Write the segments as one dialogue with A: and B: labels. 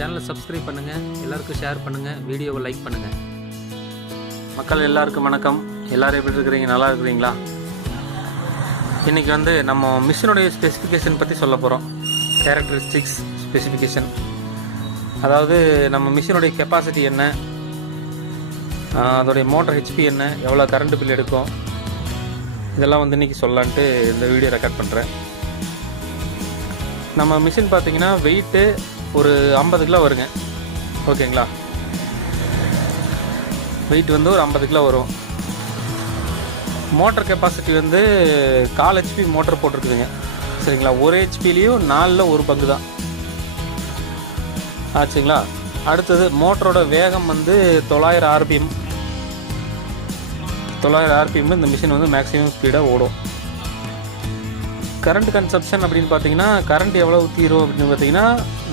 A: சேனலை சப்ஸ்கிரைப் பண்ணுங்கள் எல்லாருக்கும் ஷேர் பண்ணுங்கள் வீடியோவை லைக் பண்ணுங்கள் மக்கள் எல்லாருக்கும் வணக்கம். எல்லோரும் எப்படி இருக்கிறீங்க? நல்லா இருக்கிறீங்களா? இன்றைக்கி வந்து நம்ம மிஷினுடைய ஸ்பெசிஃபிகேஷன் பற்றி சொல்ல போகிறோம் கேரக்டரிஸ்டிக்ஸ் ஸ்பெசிஃபிகேஷன் அதாவது நம்ம மிஷினுடைய கெப்பாசிட்டி என்ன? அதோடைய மோட்டர் ஹெச்பி என்ன? எவ்வளோ கரண்ட் பில் எடுக்கும்? இதெல்லாம் வந்து இன்றைக்கி சொல்லலான்ட்டு இந்த வீடியோ ரெக்கார்ட் பண்ணுறேன் நம்ம மிஷின் பார்த்தீங்கன்னா வெயிட்டு ஒரு ஐம்பது கிலோ வருங்க. ஓகேங்களா? வெயிட் வந்து ஒரு ஐம்பது கிலோ வரும். மோட்டர் கெப்பாசிட்டி வந்து கால் ஹெச்பி மோட்டர் போட்டிருக்குதுங்க. சரிங்களா? ஒரு ஹெச்பிலையும் நாலில் ஒரு பங்கு தான். ஆச்சுங்களா? அடுத்தது மோட்டரோட வேகம் வந்து தொள்ளாயிரம் ஆர்பிஎம் தொள்ளாயிரம் ஆர்பிஎம் இந்த மிஷின் வந்து மேக்ஸிமம் ஸ்பீடாக ஓடும். கரண்ட் கன்சப்ஷன் அப்படின்னு பார்த்தீங்கன்னா கரண்ட் எவ்வளோ தீரும் அப்படின்னு பார்த்தீங்கன்னா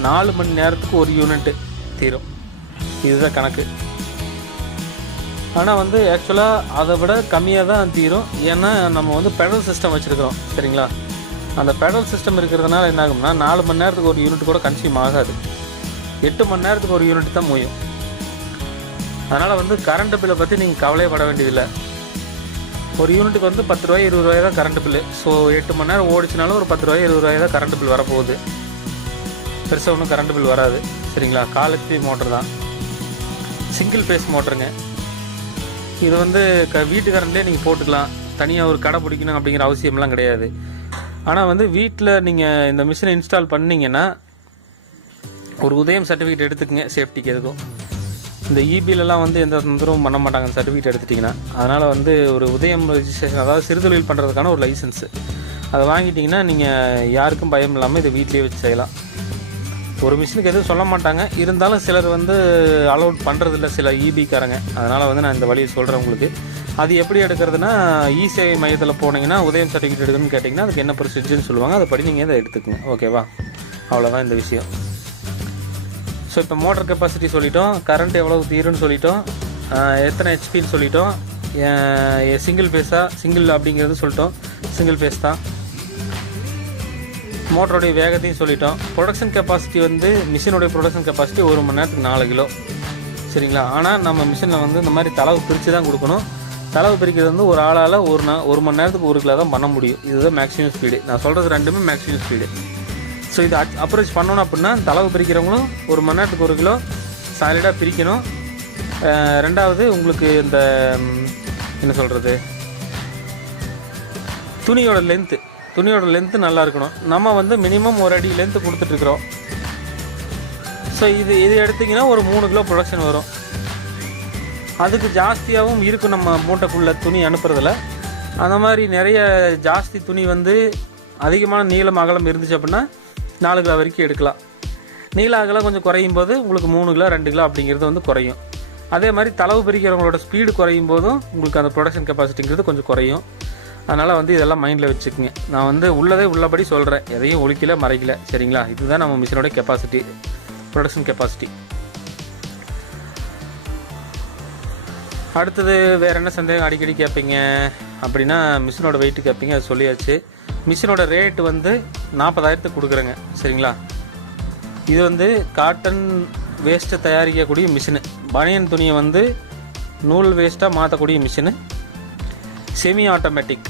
A: நாலு மணி நேரத்துக்கு ஒரு யூனிட்டு தீரும். இதுதான் கணக்கு. ஆனால் வந்து ஆக்சுவலாக அதை விட கம்மியாக தான் தீரும். ஏன்னா நம்ம வந்து பெடல் சிஸ்டம் வச்சுருக்கிறோம். சரிங்களா? அந்த பெடல் சிஸ்டம் இருக்கிறதுனால என்ன ஆகும்னா நாலு மணி நேரத்துக்கு ஒரு யூனிட் கூட கன்சியூம் ஆகாது. எட்டு மணி நேரத்துக்கு ஒரு யூனிட் தான் முடியும் அதனால் வந்து கரண்ட் பில்லை பற்றி நீங்கள் கவலையப்பட வேண்டியதில்லை. ஒரு யூனிட்டுக்கு வந்து பத்து ரூபாய் இருபது ரூபாய் தான் கரண்ட் பில்லு ஸோ எட்டு மணி நேரம் ஓடிச்சினாலும் ஒரு பத்து ரூபாய் இருபது ரூபாய் தான் கரண்ட் பில் வரப்போகுது. பெருசாக ஒன்றும் கரண்ட் பில் வராது. சரிங்களா? காலத்தி மோட்டர் தான். சிங்கிள் ஃபேஸ் மோட்டருங்க இது வந்து க வீட்டு கரண்ட்லேயே நீங்கள் போட்டுக்கலாம். தனியாக ஒரு கடை பிடிக்கணும் அப்படிங்கிற அவசியம்லாம் கிடையாது. ஆனால் வந்து வீட்டில் நீங்கள் இந்த மிஷினை இன்ஸ்டால் பண்ணீங்கன்னா ஒரு உதயம் சர்டிஃபிகேட் எடுத்துக்கங்க சேஃப்டிக்கு எதுக்கும். இந்த இபிலெலாம் வந்து எந்த தொந்தரவும் பண்ண மாட்டாங்க சர்டிஃபிகேட் எடுத்துட்டிங்கன்னா. அதனால் வந்து ஒரு உதயம் ரெஜிஸ்ட்ரேஷன் அதாவது சிறுதொழில் பண்ணுறதுக்கான ஒரு லைசன்ஸு அதை வாங்கிட்டிங்கன்னா நீங்கள் யாருக்கும் பயம் இல்லாமல் இதை வீட்லேயே வச்சு செய்யலாம். ஒரு மிஷினுக்கு எதுவும் சொல்ல மாட்டாங்க. இருந்தாலும் சிலர் வந்து அலோட் பண்ணுறதில்ல சில இபிக்காரங்க அதனால் வந்து நான் இந்த வழியை சொல்கிறேன் உங்களுக்கு. அது எப்படி எடுக்கிறதுனா இசேவை மையத்தில் போனீங்கன்னா உதயம் சர்டிஃபிகேட் எடுக்கணும்னு கேட்டிங்கன்னா அதுக்கு என்ன ப்ரொசீஜர்னு சொல்லுவாங்க. அதை படி நீங்கள் அதை எடுத்துக்கங்க. ஓகேவா அவ்வளோதான் இந்த விஷயம். ஸோ இப்போ மோட்டர் கெப்பாசிட்டி சொல்லிட்டோம். கரண்ட் எவ்வளோ தீரும்னு சொல்லிட்டோம். எத்தனை ஹெச்பின்னு சொல்லிட்டோம். சிங்கிள் ஃபேஸாக சிங்கிள் அப்படிங்கிறது சொல்லிட்டோம். சிங்கிள் ஃபேஸ் தான். மோட்டருடைய வேகத்தையும் சொல்லிட்டோம். ப்ரொடக்ஷன் கெப்பாசிட்டி வந்து மிஷினுடைய ப்ரொடக்ஷன் கெப்பாசிட்டி ஒரு மணி நேரத்துக்கு நாலு கிலோ. சரிங்களா? ஆனால் நம்ம மிஷினில் வந்து இந்த மாதிரி தளவு பிரித்து தான் கொடுக்கணும். தளவு பிரிக்கிறது வந்து ஒரு ஆளால் ஒரு நா ஒரு மணி நேரத்துக்கு ஒரு கிலோ தான் பண்ண முடியும். இதுதான் மேக்ஸிமம் ஸ்பீடு நான் சொல்கிறது ரெண்டுமே மேக்ஸிமம் ஸ்பீடு ஸோ இது அப்ரோச் பண்ணணும் அப்படின்னா தளவு பிரிக்கிறவங்களும் ஒரு மணி நேரத்துக்கு ஒரு கிலோ சாலிடாக பிரிக்கணும். ரெண்டாவது உங்களுக்கு இந்த என்ன சொல்கிறது துணியோட லென்த்து துணியோட லென்த்து நல்லா இருக்கணும். நம்ம வந்து மினிமம் ஒரு அடி லென்த்து கொடுத்துட்ருக்குறோம் ஸோ இது இது எடுத்திங்கன்னா ஒரு மூணு கிலோ ப்ரொடக்ஷன் வரும். அதுக்கு ஜாஸ்தியாகவும் இருக்கும் நம்ம மூட்டைக்குள்ளே துணி அனுப்புறதில். அந்த மாதிரி நிறைய ஜாஸ்தி துணி வந்து அதிகமான நீளம் அகலம் இருந்துச்சு அப்படின்னா நாலு கிலோ வரைக்கும் எடுக்கலாம். நீள அகலம் கொஞ்சம் குறையும் போது உங்களுக்கு மூணு கிலோ ரெண்டு கிலோ அப்படிங்கிறது வந்து குறையும். அதே மாதிரி தளவு பிரிக்கிறவங்களோட ஸ்பீடு குறையும் போதும் உங்களுக்கு அந்த ப்ரொடக்ஷன் கெப்பாசிட்டிங்கிறது கொஞ்சம் குறையும். அதனால் வந்து இதெல்லாம் மைண்டில் வச்சுக்கோங்க. நான் வந்து உள்ளதே உள்ளபடி சொல்கிறேன் எதையும் ஒழிக்கல மறைக்கல. சரிங்களா? இதுதான் நம்ம மிஷினோட கெப்பாசிட்டி ப்ரொடக்ஷன் கெப்பாசிட்டி அடுத்தது வேறு என்ன சந்தேகம் அடிக்கடி கேட்பீங்க அப்படின்னா மிஷினோட வெயிட் கேட்பீங்க அது சொல்லியாச்சு. மிஷினோட ரேட் வந்து நாற்பதாயிரத்துக்கு கொடுக்குறேங்க. சரிங்களா? இது வந்து காட்டன் வேஸ்ட்டை தயாரிக்கக்கூடிய மிஷினு பனியன் துணியை வந்து நூல் வேஸ்ட்டாக மாற்றக்கூடிய மிஷினு செமி ஆட்டோமேட்டிக்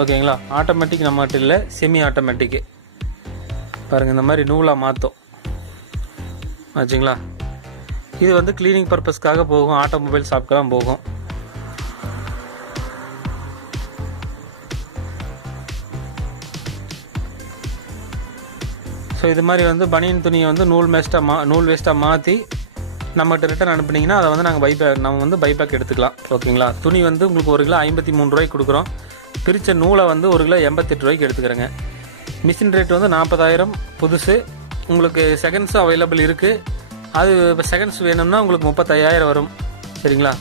A: ஓகேங்களா? ஆட்டோமேட்டிக் நம்மகிட்ட இல்லை செமி ஆட்டோமேட்டிக்கு பாருங்கள் இந்த மாதிரி நூலாக மாற்றும் ஆச்சுங்களா? இது வந்து க்ளீனிங் பர்பஸ்க்காக போகும் ஆட்டோமொபைல் ஷாப்க்கெல்லாம் போகும். ஸோ இது மாதிரி வந்து பனியன் துணியை வந்து நூல் வேஸ்ட்டாக மா நூல் வேஸ்ட்டாக மாற்றி நம்மகிட்ட ரிட்டன் அனுப்புனீங்கன்னா அதை வந்து நாங்கள் பைபேக் நம்ம வந்து பைபேக் எடுத்துக்கலாம். ஓகேங்களா? துணி வந்து உங்களுக்கு ஒரு கிலோ ஐம்பத்தி மூணு ரூபாய்க்கு கொடுக்குறோம். பிரித்த நூலை வந்து ஒரு கிலோ எண்பத்தெட்டு ரூபாய்க்கு எடுத்துக்கிறேங்க. மிஷின் ரேட் வந்து நாற்பதாயிரம் புதுசு. உங்களுக்கு செகண்ட்ஸும் அவைலபிள் இருக்குது அது இப்போ செகண்ட்ஸ் வேணும்னா உங்களுக்கு முப்பத்தையாயிரம் வரும். சரிங்களா?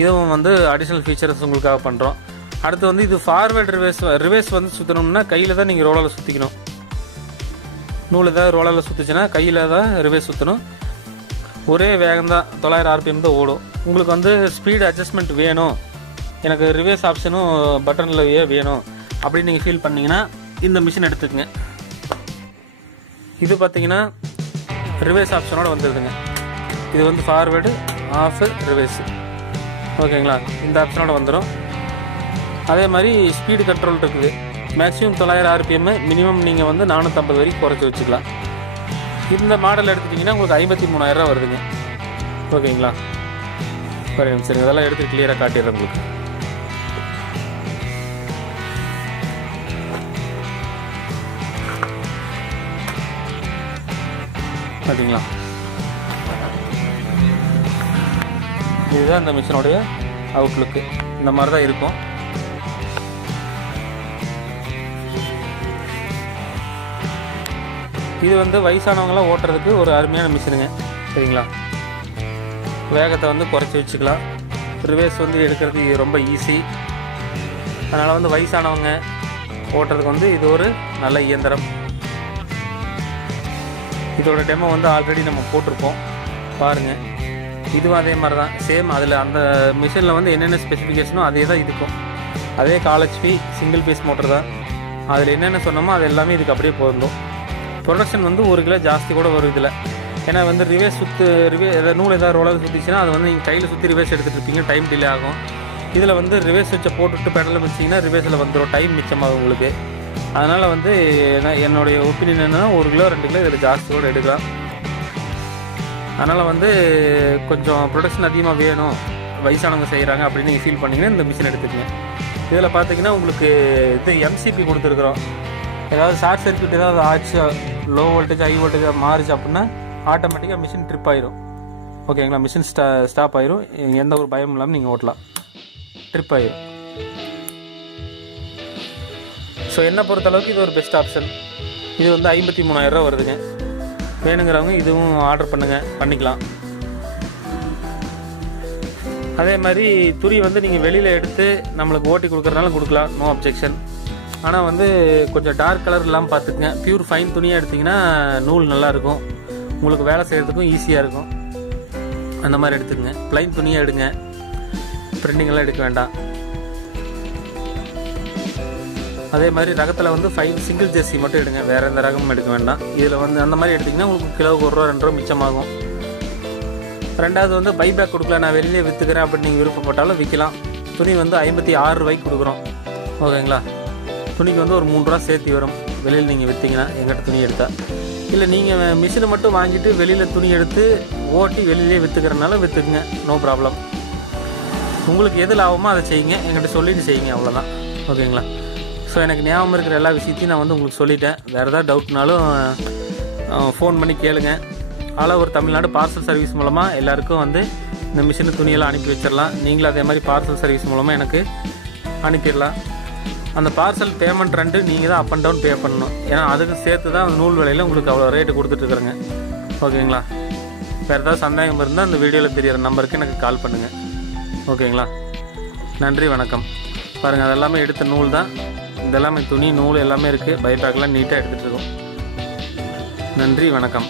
A: இதுவும் வந்து அடிஷ்னல் ஃபீச்சர்ஸ் உங்களுக்காக பண்ணுறோம் அடுத்து வந்து இது ஃபார்வேர்டு ரிவேஸ் ரிவேஸ் வந்து சுற்றணும்னா கையில் தான் நீங்கள் ரோலரில் சுற்றிக்கணும் நூல் ஏதாவது ரோலரில் சுற்றுச்சுன்னா கையில் தான் ரிவேஸ் சுற்றணும் ஒரே வேகம் தான் தொள்ளாயிரம் ஆர்பிஎம் தான் ஓடும். உங்களுக்கு வந்து ஸ்பீடு அட்ஜஸ்ட்மெண்ட் வேணும். எனக்கு ரிவேஸ் ஆப்ஷனும் பட்டனில் வேணும். அப்படின்னு நீங்கள் ஃபீல் பண்ணிங்கன்னா இந்த மிஷின் எடுத்துக்கங்க. இது பார்த்தீங்கன்னா ரிவேஸ் ஆப்ஷனோட வந்துடுதுங்க இது வந்து ஃபார்வேர்டு ஆஃப் ரிவேர்ஸு ஓகேங்களா? இந்த ஆப்ஷனோட வந்துடும் அதே மாதிரி ஸ்பீடு கண்ட்ரோல் இருக்குது. மேக்ஸிமம் தொள்ளாயிரம் ஆர்பிஎம் மினிமம் நீங்கள் வந்து நானூற்றம்பது வரைக்கும் குறைச்சி வச்சுக்கலாம். இந்த மாடல் எடுத்துட்டிங்கன்னா உங்களுக்கு ஐம்பத்தி மூணாயிரரூவா வருதுங்க. ஓகேங்களா? சரிங்க சரிங்க அதெல்லாம் எடுத்து கிளியராக காட்டிடுறேன் உங்களுக்கு. பார்த்தீங்களா இதுதான் இந்த மிஷினுடைய அவுட்லுக்கு இந்த மாதிரி தான் இருக்கும். இது வந்து வயசானவங்களாம் ஓட்டுறதுக்கு ஒரு அருமையான மிஷினுங்க சரிங்களா? வேகத்தை வந்து குறைச்சி வச்சுக்கலாம். ரிவேஸ் வந்து எடுக்கிறது ரொம்ப ஈஸி அதனால் வந்து வயசானவங்க ஓட்டுறதுக்கு வந்து இது ஒரு நல்ல இயந்திரம். இதோட டெமோ வந்து ஆல்ரெடி நம்ம போட்டிருப்போம் பாருங்கள் இதுவும் அதே மாதிரி தான் சேம் அதில் அந்த மிஷினில் வந்து என்னென்ன ஸ்பெசிஃபிகேஷனோ அதே தான் இருக்கும் அதே college fee single piece motor தான். அதில் என்னென்ன சொன்னோமோ அது எல்லாமே இதுக்கு அப்படியே பொருந்தும் ப்ரொடக்ஷன் வந்து ஒரு கிலோ ஜாஸ்தி கூட வரும் இதில். ஏன்னா வந்து ரிவேஸ் சுற்று ரிவே ஏதாவது நூல் ஏதாவது ரோலாக சுற்றிச்சுன்னா அது வந்து நீங்கள் கையில் சுற்றி ரிவேஸ் எடுத்துகிட்டு இருப்பீங்க. டைம் டிலே ஆகும். இதில் வந்து ரிவேஸ் சுவிட்சை போட்டுட்டு பெடலில் வச்சிங்கன்னா ரிவேஸில் வந்துடும் டைம் மிச்சமாகும் உங்களுக்கு. அதனால் வந்து நான் என்னுடைய ஒப்பீனியன் என்னென்னா ஒரு கிலோ ரெண்டு கிலோ இதில் ஜாஸ்தியோடு எடுக்கலாம். அதனால் வந்து கொஞ்சம் ப்ரொடக்ஷன் அதிகமாக வேணும் வயசானவங்க செய்கிறாங்க அப்படின்னு நீங்கள் ஃபீல் பண்ணிங்கன்னா இந்த மிஷின் எடுத்துக்கங்க. இதில் பார்த்தீங்கன்னா உங்களுக்கு இது எம்சிபி கொடுத்துருக்குறோம். ஏதாவது ஷார்ட் சர்க்கியூட் ஏதாவது ஆச்சு லோ வோல்டேஜ் ஹை வோல்டேஜ் மாறுச்சு அப்படின்னா ஆட்டோமேட்டிக்காக மிஷின் ட்ரிப் ஆயிரும். ஓகேங்களா மிஷின் ஸ்டா ஸ்டாப் ஆயிரும். எந்த ஒரு பயமும் இல்லாமல் நீங்கள் ஓட்டலாம். ட்ரிப் ஆயிரும். ஸோ என்னை பொறுத்தளவுக்கு இது ஒரு பெஸ்ட் ஆப்ஷன் இது வந்து ஐம்பத்தி மூணாயிரரூவா வருதுங்க. வேணுங்கிறவங்க இதுவும் ஆர்டர் பண்ணுங்கள் பண்ணிக்கலாம். அதே மாதிரி துணி வந்து நீங்கள் வெளியில் எடுத்து நம்மளுக்கு ஓட்டி கொடுக்குறதுனால கொடுக்கலாம் நோ அப்ஜெக்ஷன் ஆனால் வந்து கொஞ்சம் டார்க் கலர் இல்லாமல் பார்த்துக்குங்க. பியூர் ஃபைன் துணியாக எடுத்திங்கன்னா நூல் நல்லாயிருக்கும் உங்களுக்கு வேலை செய்கிறதுக்கும் ஈஸியாக இருக்கும். அந்த மாதிரி எடுத்துக்கங்க. ப்ளைன் துணியாக எடுங்க. ப்ரிண்டிங்கெல்லாம் எடுக்க வேண்டாம். அதே மாதிரி ரகத்தில் வந்து ஃபைவ் சிங்கிள் ஜெர்சி மட்டும் எடுங்க. வேறு எந்த ரகமும் எடுக்க வேண்டாம். இதில் வந்து அந்த மாதிரி எடுத்திங்கன்னா உங்களுக்கு கிலோவுக்கு ஒரு ரூபா ரெண்டு ரூபா மிச்சமாகும். ரெண்டாவது வந்து பைபேக் கொடுக்கல நான் வெளியே விற்றுக்கிறேன் அப்படின்னு நீங்கள் விருப்பப்பட்டாலும் விற்கலாம் துணி வந்து ஐம்பத்தி ஆறு ரூபாய்க்கு கொடுக்குறோம். ஓகேங்களா? துணிக்கு வந்து ஒரு மூணு ரூபா சேர்த்து வரும். வெளியில் நீங்கள் விற்றீங்கன்னா எங்கிட்ட துணி எடுத்தால் இல்லை நீங்கள் மிஷினை மட்டும் வாங்கிட்டு வெளியில் துணி எடுத்து ஓட்டி வெளியிலே விற்றுக்கிறனால விற்றுக்குங்க நோ ப்ராப்ளம் உங்களுக்கு எது லாபமோ அதை செய்யுங்க. எங்கள்கிட்ட சொல்லிட்டு செய்யுங்க. அவ்வளோதான் ஓகேங்களா? ஸோ எனக்கு ஞாபகம் இருக்கிற எல்லா விஷயத்தையும் நான் வந்து உங்களுக்கு சொல்லிட்டேன். வேறு ஏதாவது டவுட்னாலும் ஃபோன் பண்ணி கேளுங்க. All over Tamil Nadu parcel service மூலமாக எல்லாருக்கும் வந்து இந்த மிஷினு துணியெல்லாம் அனுப்பி வச்சிடலாம். நீங்களும் அதே மாதிரி பார்சல் சர்வீஸ் மூலமாக எனக்கு அனுப்பிடலாம். அந்த பார்சல் பேமெண்ட் ரெண்டு நீங்கள் தான் அப் அண்ட் டவுன் பே பண்ணணும். ஏன்னா அதுக்கு சேர்த்து தான் அந்த நூல் விலையில் உங்களுக்கு அவ்வளோ ரேட்டு கொடுத்துட்ருக்குறேங்க ஓகேங்களா? வேறு ஏதாவது சந்தேகம் இருந்தால் அந்த வீடியோவில் தெரியிற நம்பருக்கு எனக்கு கால் பண்ணுங்கள் ஓகேங்களா? நன்றி வணக்கம். பாருங்கள் அதெல்லாமே எடுத்த நூல் தான். இதெல்லாமே துணி நூல் எல்லாமே இருக்குது பைபேக்கெலாம் நீட்டாக எடுத்துகிட்டு இருக்கோம். நன்றி வணக்கம்.